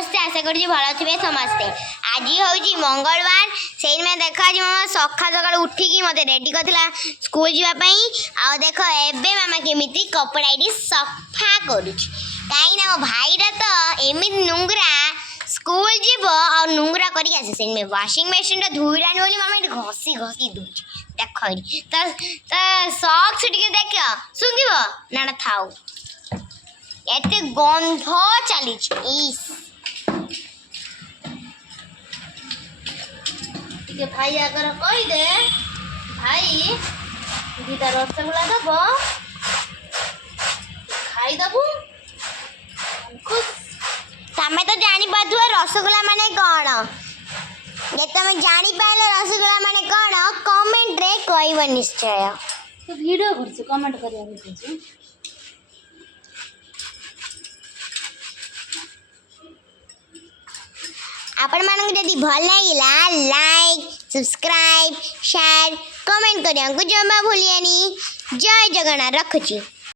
समस्ते आशा करूँ भल थे समस्ते। आज हूँ मंगलवार से देख आज मामा सका सका उठिकी मत रेडी करला स्कूल जावाई। आ देख एबे मामा केमिति कपड़ा ये सफा करुँ कहीं मो भाईरा तो एमती नुंगरा स्कूल जीव आ नुंगरा करके आसे से वाशिंग मशीन धोईलानी बोली मामा ये घसी घसी दूच देख तो सक्स टे देख सुंघिब ना थाऊ एते गंध चली भाई अगर कहीदे भाई दीटा रसगुल्ला दब खाईदबू तमें तो जानी पाथुआ रसगुल्ला माने कौन ये तुम जानी पाइल रसगुल्ला माने कौन कमेंट रे कहब निश्चय तो वीडियो करछ कमेंट करिया आपण मानक जदि भल लगिला लाइक सब्सक्राइब शेयर कमेंट करिया को जमा भूलियानी। जय जगन्नाथ रखुची।